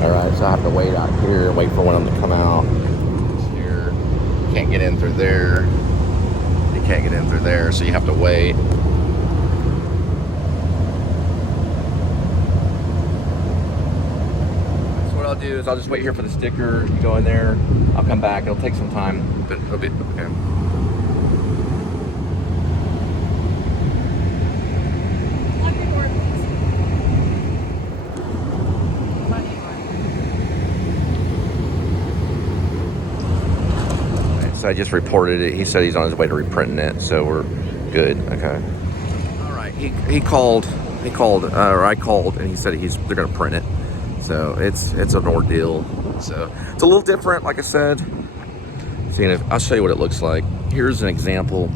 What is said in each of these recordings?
All right, so I have to wait out here, wait for one of them to come out. Here, can't get in through there. You can't get in through there, so you have to wait. So what I'll do is I'll just wait here for the sticker. You go in there. I'll come back. It'll take some time, but it'll be okay. So I just reported it. He said he's on his way to reprinting it, so we're good. Okay. All right. He called, or I called, and he said they're gonna print it. So it's an ordeal. So it's a little different, like I said. I'll show you what it looks like. Here's an example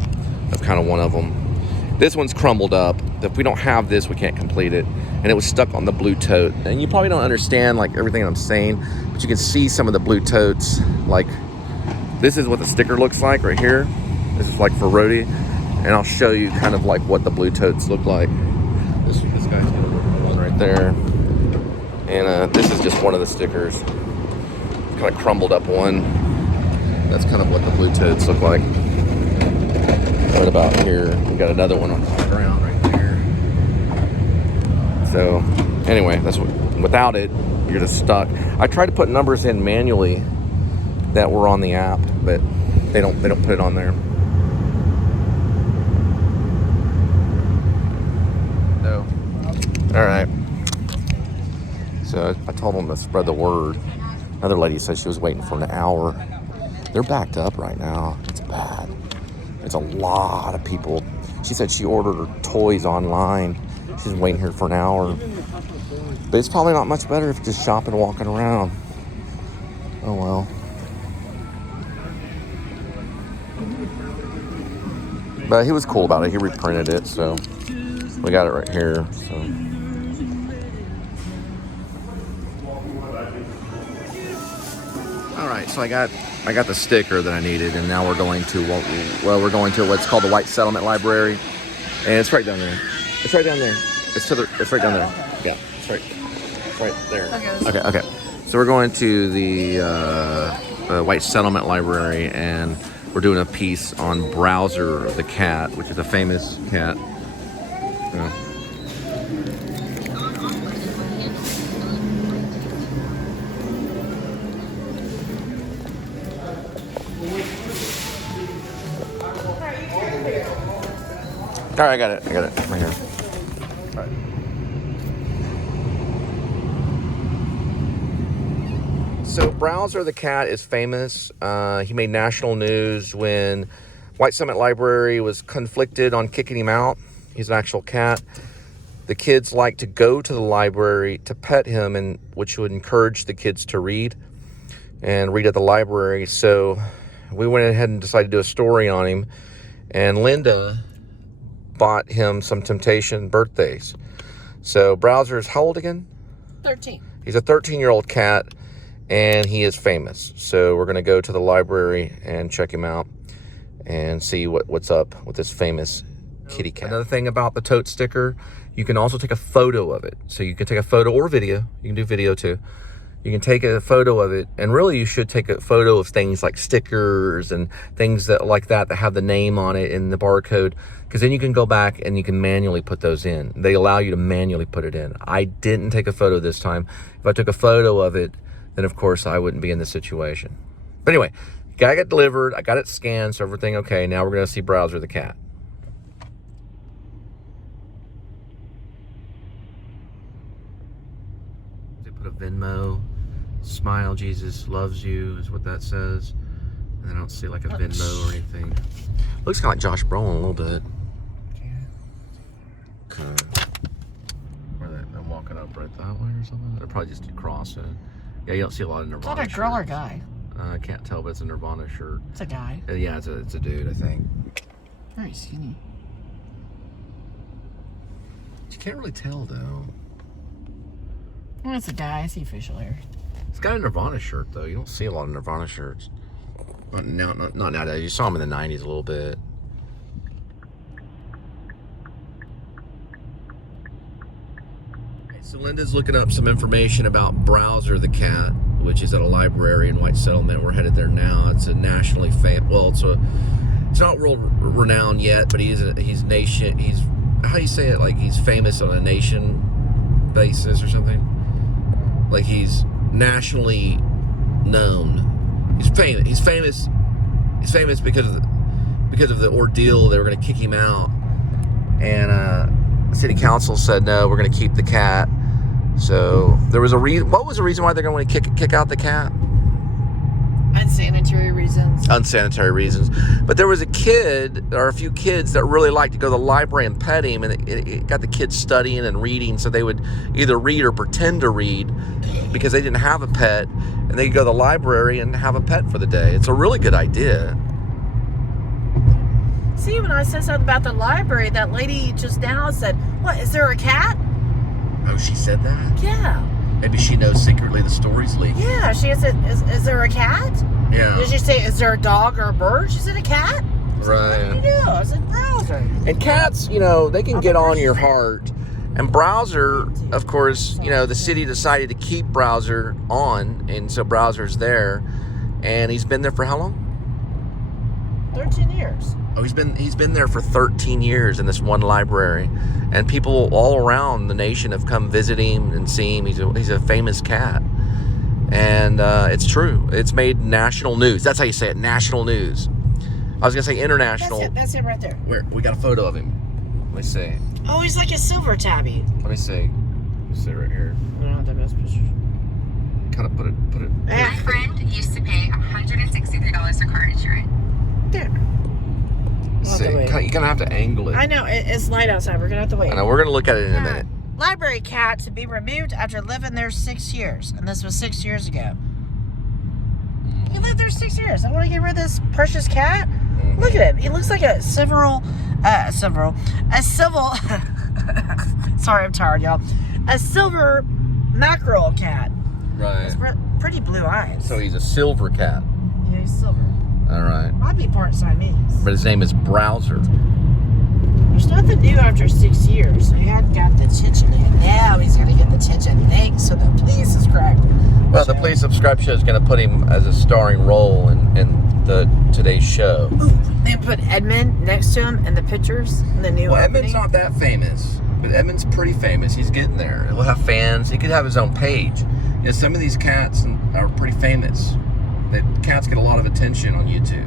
of kind of one of them. This one's crumbled up. If we don't have this, we can't complete it. And it was stuck on the blue tote. And you probably don't understand like everything I'm saying, but you can see some of the blue totes. Like this is what the sticker looks like right here. This is like for roadie. And I'll show you kind of like what the blue totes look like. This guy's got one right there. And this is just one of the stickers. It's kind of crumbled up one. That's kind of what the blue totes look like. Right about here, we got another one on the ground right there. So, anyway, that's without it, you're just stuck. I tried to put numbers in manually that were on the app, but they don't put it on there. No. All right. So I told them to spread the word. Another lady said she was waiting for an hour. They're backed up right now. It's bad. It's a lot of people. She said she ordered her toys online. She's been waiting here for an hour. But it's probably not much better if you're just shopping and walking around. Oh well. But he was cool about it. He reprinted it, so we got it right here. So. All right, so I got the sticker that I needed, and now we're going to what's called the White Settlement Library, and it's right down there. It's right down there. It's right down there. Yeah, it's right there. Okay. So we're going to the White Settlement Library, and we're doing a piece on Browser the cat, which is a famous cat. Yeah. All right, I got it right here. All right. So Browser the cat is famous. He made national news when White Summit Library was conflicted on kicking him out. He's an actual cat. The kids like to go to the library to pet him, and which would encourage the kids to read at the library. So we went ahead and decided to do a story on him, and Linda bought him some Temptation birthdays. So Browser is how old again? 13. He's a 13-year-old cat, and he is famous. So we're going to go to the library and check him out and see what's up with this famous kitty cat. Another thing about the tote sticker, you can also take a photo of it. So you can take a photo or video. You can do video too. You can take a photo of it, and really you should take a photo of things like stickers and things that have the name on it and the barcode, because then you can go back and you can manually put those in. They allow you to manually put it in. I didn't take a photo this time. If I took a photo of it, then of course I wouldn't be in this situation. But anyway, got it delivered. I got it scanned, so everything okay. Now we're going to see Browser the cat. They put a Venmo. Smile, Jesus loves you is what that says. And I don't see like a Venmo or anything. Looks kind of like Josh Brolin a little bit. Okay. I'm walking up right that way or something. They're probably just crossing. Yeah, you don't see a lot of Nirvana. Is that a girl or guy? I can't tell, but it's a Nirvana shirt. It's a guy. Yeah, it's a dude, I think. Very skinny. You can't really tell though. Well, it's a guy. I see facial hair. It's got a Nirvana shirt though. You don't see a lot of Nirvana shirts. Not nowadays. You saw them in the 90s a little bit. So Linda's looking up some information about Browser the cat, which is at a library in White Settlement. We're headed there now. It's a nationally famous. Well, it's not world renowned yet, but he's how do you say it? Like he's famous on a nation basis or something. Like he's nationally known. He's famous. He's famous because of the ordeal. They were going to kick him out, and city council said no. We're going to keep the cat. So there was a reason. What was the reason why they're going to kick out the cat? Unsanitary reasons. Unsanitary reasons. But there was a kid, or a few kids, that really liked to go to the library and pet him, and it got the kids studying and reading, so they would either read or pretend to read because they didn't have a pet, and they could go to the library and have a pet for the day. It's a really good idea. See, when I said something about the library, that lady just now said, "What, is there a cat?" Oh, she said that? Yeah. Maybe she knows secretly the story's leaked. Yeah, she said, is there a cat? Yeah. Did she say, is there a dog or a bird? She said, a cat? Right. What do you do? I said, Browser. And cats, they can get on your heart. And Browser, of course, the city decided to keep Browser on, and so Browser's there. And he's been there for how long? 13 years. Oh, he's been there for 13 years in this one library, and people all around the nation have come visit him and see him. He's a famous cat, and it's true. It's made national news. That's how you say it, national news. I was gonna say international. That's it right there. Where we got a photo of him. Let me see. Oh, he's like a silver tabby. Let me see. Let me see right here. I don't have the best picture. Kind of put it. My friend used to pay $163 for car insurance. There. See, you're gonna have to angle it. I know, it's light outside. We're gonna have to wait. I know, we're gonna look at it in a minute. Library cat to be removed after living there 6 years. And this was 6 years ago. He lived there 6 years. I want to get rid of this precious cat. Look at him. He looks like a civil. Sorry, I'm tired, y'all. A silver mackerel cat. Right. It's pretty blue eyes. So he's a silver cat. Yeah, he's silver. All right. Might be part Siamese. But his name is Browser. There's nothing new after 6 years. He hadn't got the attention yet. Now he's going to get the attention. Thanks to the Please Subscribe. Well, the Please Subscribe show is going to put him as a starring role in today's show. Ooh, they put Edmund next to him in the pictures in the new opening. Edmund's not that famous, but Edmund's pretty famous. He's getting there. He'll have fans. He could have his own page. Some of these cats are pretty famous. The cats get a lot of attention on YouTube.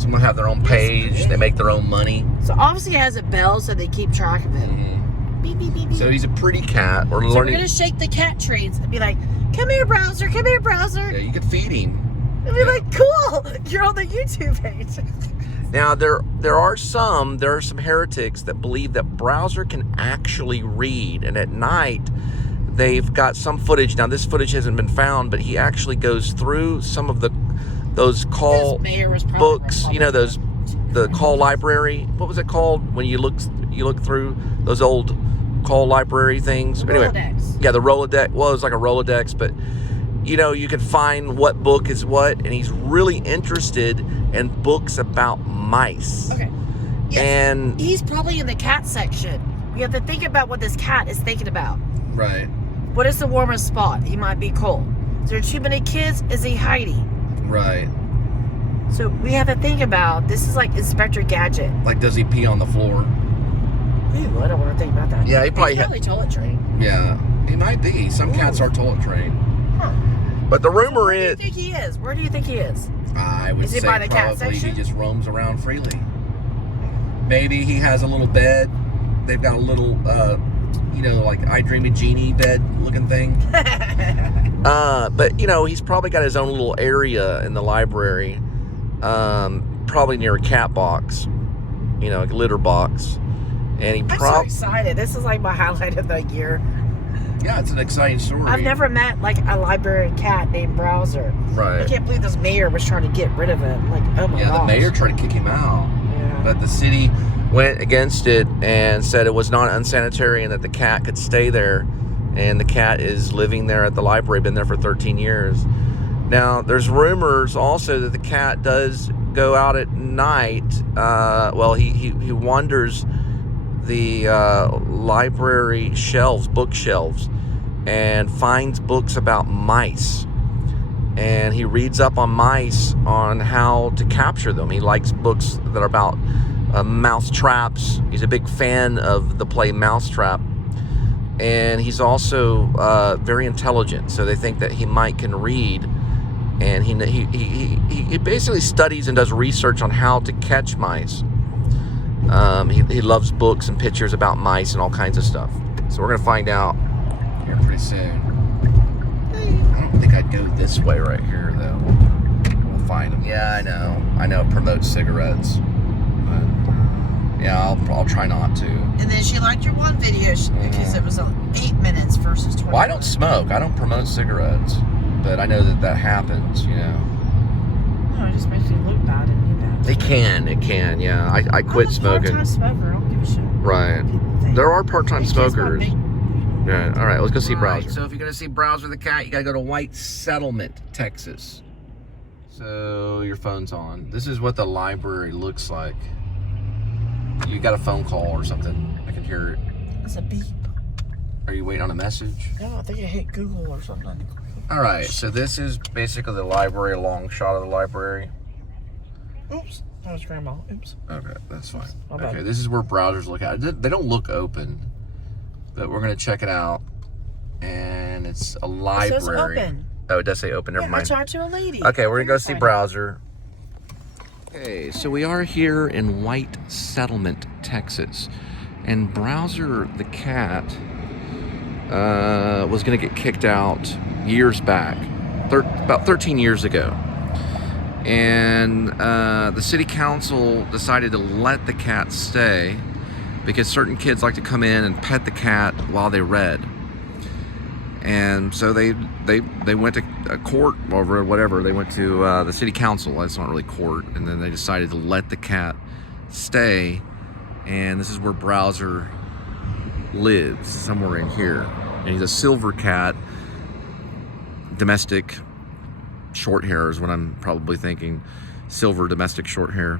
Some will have their own page. They make their own money. So obviously he has a bell, so they keep track of him. Mm-hmm. Beep, beep, beep, beep. So he's a pretty cat. We're So learning. we're gonna shake the cat trains and be like, "Come here, Browser. Come here, Browser." Yeah, you could feed him. And be like, "Cool, you're on the YouTube page." Now there are some heretics that believe that Browser can actually read, and at night they've got some footage. Now this footage hasn't been found, but he actually goes through some of those call books. The call library. What was it called when you look through those old call library things? Anyway, Rolodex. yeah, the Rolodex. Well, it's like a Rolodex, but you can find what book is what, and he's really interested in books about mice. Okay. Yes, And he's probably in the cat section. We have to think about what this cat is thinking about. right, What is the warmest spot? He might be cold. Is there too many kids? Is he hiding? right. So we have to think about, this is like Inspector Gadget. Like, does he pee on the floor? Ooh, I don't want to think about that. Yeah, he probably He's probably toilet trained. Yeah, he might be. Some cats are toilet trained. Huh. But the rumor Where do you is, think he is? Where do you think he is? I would Is he say by the cat probably he section? just roams around freely. Maybe he has a little bed. They've got a little, like I Dream of Jeannie bed looking thing. But he's probably got his own little area in the library, probably near a cat box, a litter box, and he I'm so excited. This is like my highlight of the year. Yeah, it's an exciting story. I've never met like a library cat named Browser. Right. I can't believe this mayor was trying to get rid of him. Like, oh my gosh. Yeah, the mayor tried to kick him out. Yeah. But the city went against it and said it was not unsanitary and that the cat could stay there. And the cat is living there at the library, been there for 13 years. Now, there's rumors also that the cat does go out at night. He wanders the library shelves, bookshelves, and finds books about mice. And he reads up on mice, on how to capture them. He likes books that are about mouse traps. He's a big fan of the play Mousetrap. And he's also very intelligent, so they think that he can read. And he basically studies and does research on how to catch mice. He loves books and pictures about mice and all kinds of stuff. So we're gonna find out here pretty soon. I don't think I'd go this way right here though. We'll find him. Yeah, I know it promotes cigarettes, but yeah, I'll try not to. And then she liked your one video because it was 8 minutes versus 20. Well, I don't smoke. I don't promote cigarettes, but I know that happens, you know. No, it just makes you look bad and me bad. It can, yeah. I quit smoking. I'm a part-time smoker. I don't give a shit. Right. There are part-time smokers. Big... Yeah. All right, let's go see Browser. So if you're gonna see Browser the cat, you gotta go to White Settlement, Texas. So your phone's on. This is what the library looks like. You got a phone call or something? I can hear it. It's a beep. Are you waiting on a message? No, I think I hit Google or something. All right. So this is basically the library, a long shot of the library. Oops. That was Grandma. Oops. Okay, that's fine. Okay, this is where browsers look at. They don't look open, but we're gonna check it out. And it's a library. It says open. Oh, it does say open. Never mind. I talked to a lady. Okay, we're gonna go see Browser. Okay, so we are here in White Settlement, Texas, and Browser the cat was gonna get kicked out years back, about 13 years ago. And the city council decided to let the cat stay because certain kids like to come in and pet the cat while they read. And so they went to a court over whatever. They went to the city council. It's not really court. And then they decided to let the cat stay. And this is where Browser lives, somewhere in here. And he's a silver cat, domestic. Short hair is what I'm probably thinking. Silver domestic short hair.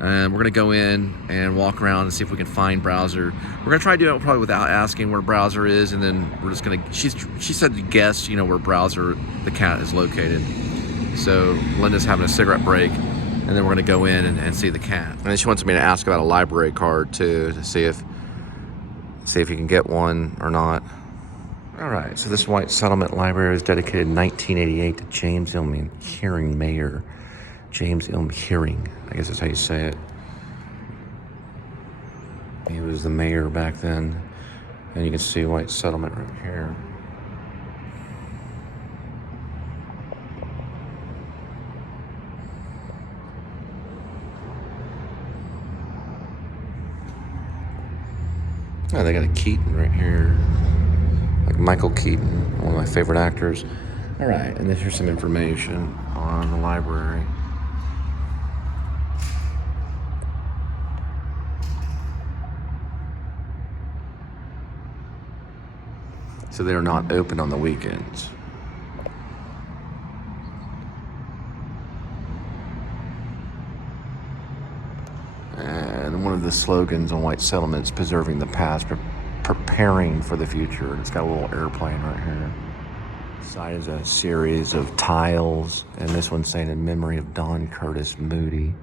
And we're gonna go in and walk around and see if we can find Browser. We're gonna try to do it probably without asking where Browser is, and then we're just gonna, she said to guess, you know, where Browser the cat is located. So Linda's having a cigarette break, and then we're gonna go in and see the cat. And then she wants me to ask about a library card too, to see if you can get one or not. All right, so this White Settlement Library was dedicated in 1988 to James M. Hearing, Mayor. James M. Hearing, I guess that's how you say it. He was the mayor back then. And you can see White Settlement right here. Oh, they got a Keaton right here. Like Michael Keaton, one of my favorite actors. All right, and then here's some information on the library. So they're not open on the weekends. And one of the slogans on White Settlement is preserving the past, preparing for the future. It's got a little airplane right here. Side is a series of tiles, and this one's saying in memory of Don Curtis Moody.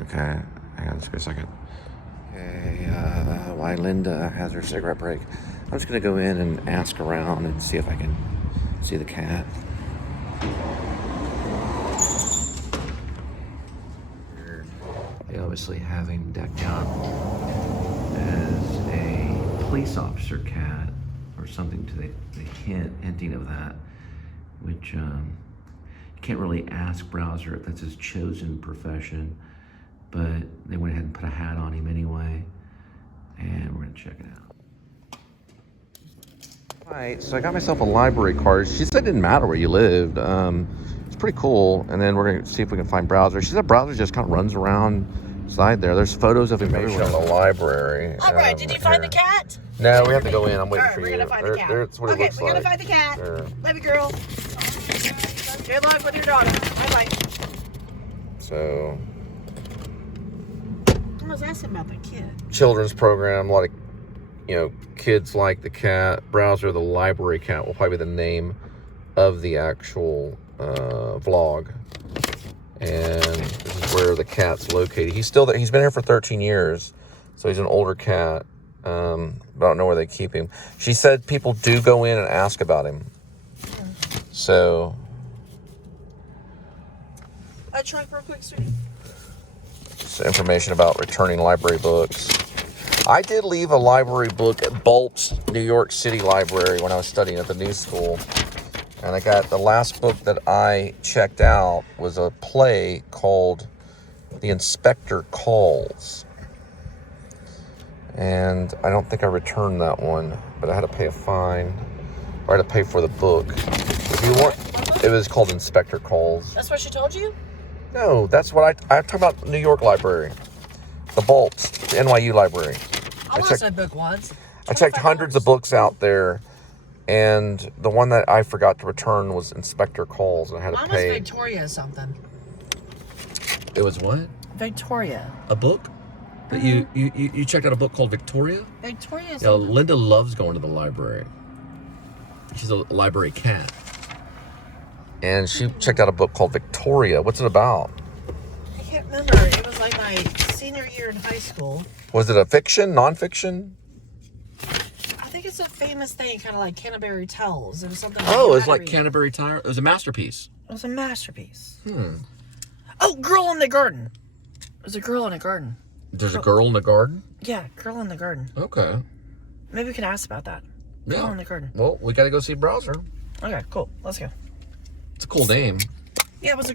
Okay, hang on just a second. Okay, while Linda has her cigarette break, I'm just gonna go in and ask around and see if I can see the cat. They obviously have him decked out as a police officer cat or something to the hinting of that, which you can't really ask Browser if that's his chosen profession, but they went ahead and put a hat on him anyway, and we're gonna check it out. All right, so I got myself a library card. She said it didn't matter where you lived. It's pretty cool, and then we're gonna see if we can find Browser. She said Browser just kind of runs around side there. There's photos of him everywhere in the library. All right, did you find the cat? No, we have to go in. I'm waiting for we're you. gonna find the cat. That's what it looks we gotta like. find the cat. Sure. Love you, girl. Good luck with your daughter. Bye-bye. So, I was asking about the kid. children's program, a lot of kids like the cat. Browser, the library cat will probably be the name of the actual vlog. And this is where the cat's located. He's still there. He's been here for 13 years. So he's an older cat. But I don't know where they keep him. She said people do go in and ask about him. So. I tried real quick, sweetie. Just information about returning library books. I did leave a library book at Bult's New York City Library when I was studying at the new school. And I got the last book that I checked out was a play called The Inspector Calls. And I don't think I returned that one, but I had to pay a fine. Or I had to pay for the book. If you want, it was called Inspector Calls. That's what she told you? No, that's what I'm talking about. New York Library, the Bult's, the NYU Library. I lost that book once. I checked hundreds of books out there, and the one that I forgot to return was Inspector Calls, and I had to Mine pay. was Victoria something. It was what? Victoria. A book? That you checked out a book called Victoria? Victoria Yeah, something. Linda loves going to the library. She's a library cat. And she checked out a book called Victoria. What's it about? I can't remember. It was like my senior year in high school. Was it a fiction, nonfiction? I think it's a famous thing, kind of like Canterbury Tales. It was something. Oh, it was like Canterbury Tire. It was a masterpiece. It was a masterpiece. Hmm. Oh, Girl in the Garden. There's a girl in a garden. There's a girl in the garden? Yeah, Girl in the Garden. Okay. Maybe we can ask about that. Yeah. Girl in the Garden. Well, we got to go see Browser. Okay, cool. Let's go. It's a cool name. Yeah, it was a